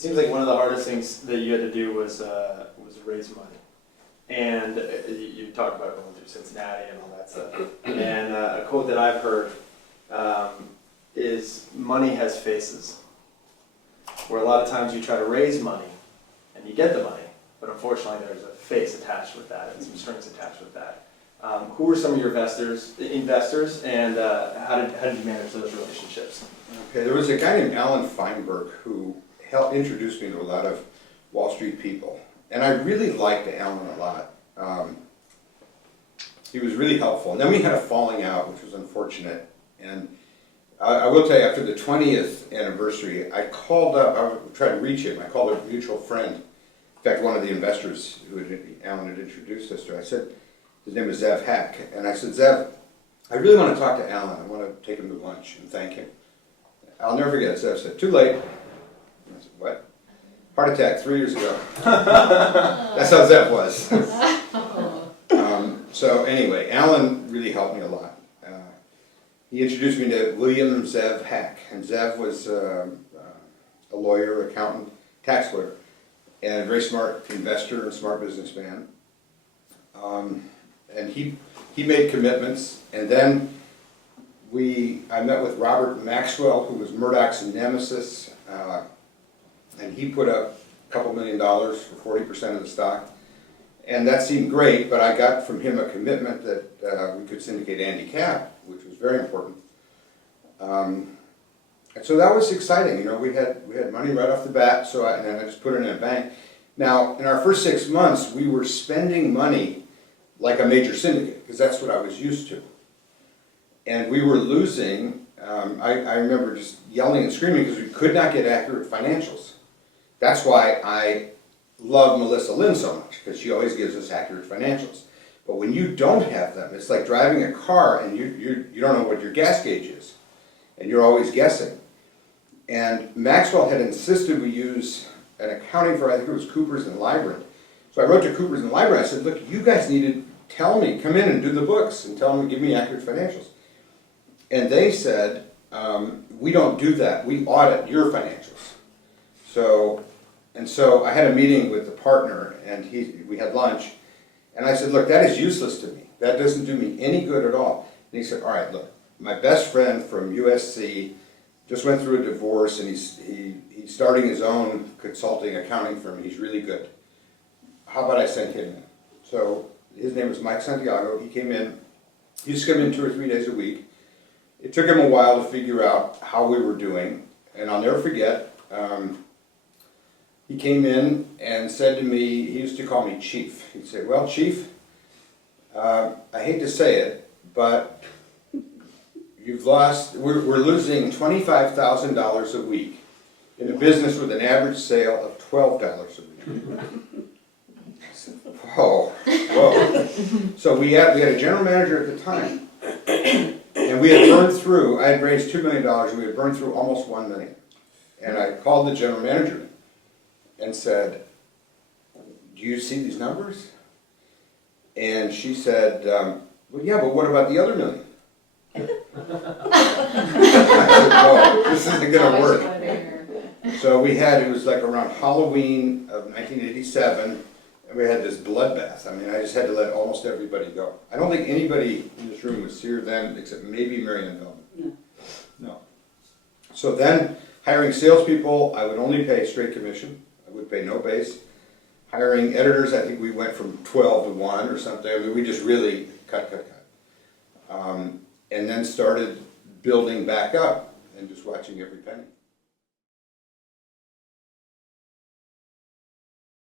it seems like one of the hardest things that you had to do was raise money. And you talked about going through Cincinnati and all that stuff. And a quote that I've heard is money has faces. Where a lot of times you try to raise money and you get the money, but unfortunately there's a face attached with that and some strings attached with that. Who were some of your investors, and how did you manage those relationships? Okay, there was a guy named Alan Feinberg who helped introduce me to a lot of Wall Street people. And I really liked Alan a lot. He was really helpful. And then we had a falling out, which was unfortunate. And I will tell you, after the 20th anniversary, I called up, I tried to reach him. I called a mutual friend. In fact, one of the investors who Alan had introduced us to, I said, his name is Zev Hack. And I said, Zev, I really want to talk to Alan. I want to take him to lunch and thank him. I'll never forget, Zev said, too late. I said, what? Heart attack 3 years ago. That's how Zev was. So anyway, Alan really helped me a lot. He introduced me to William Zev Hack. And Zev was a lawyer, accountant, tax lawyer, and a very smart investor and smart businessman. And he made commitments. And then I met with Robert Maxwell, who was Murdoch's nemesis. And he put up a couple $1 million for 40% of the stock. And that seemed great, but I got from him a commitment that we could syndicate Andy Cap, which was very important. And so that was exciting. You know, we had money right off the bat, and then I just put it in a bank. Now, in our first 6 months, we were spending money like a major syndicate, because that's what I was used to. And we were losing. I remember just yelling and screaming because we could not get accurate financials. That's why I love Melissa Lynn so much, because she always gives us accurate financials. But when you don't have them, it's like driving a car and you don't know what your gas gauge is, and you're always guessing. And Maxwell had insisted we use an accounting firm, I think it was Coopers and Lybrand. So I wrote to Coopers and Lybrand, I said, look, you guys need to tell me, come in and do the books and tell me, give me accurate financials. And they said, we don't do that, we audit your financials. So I had a meeting with the partner, and we had lunch, and I said, look, that is useless to me. That doesn't do me any good at all. And he said, all right, look, my best friend from USC just went through a divorce, and he's starting his own consulting accounting firm. He's really good. How about I send him in? So his name was Mike Santiago. He came in. He used to come in 2 or 3 days a week. It took him a while to figure out how we were doing, and I'll never forget, he came in and said to me, he used to call me Chief. He'd say, well, Chief, I hate to say it, but we're losing $25,000 a week in a business with an average sale of $12 a week. I said, whoa. So we had a general manager at the time, and we had burned through, I had raised $2 million, and we had burned through almost $1 million. And I called the general manager and said, do you see these numbers? And she said, well, yeah, but what about the other $1 million? I said, no, this isn't going to work. So it was like around Halloween of 1987, and we had this bloodbath. I mean, I just had to let almost everybody go. I don't think anybody in this room was here then, except maybe Marianne Bellman. No. So then, hiring salespeople, I would only pay straight commission. I would pay no base. Hiring editors, I think we went from 12 to 1 or something. I mean, we just really cut. And then started building back up and just watching every penny.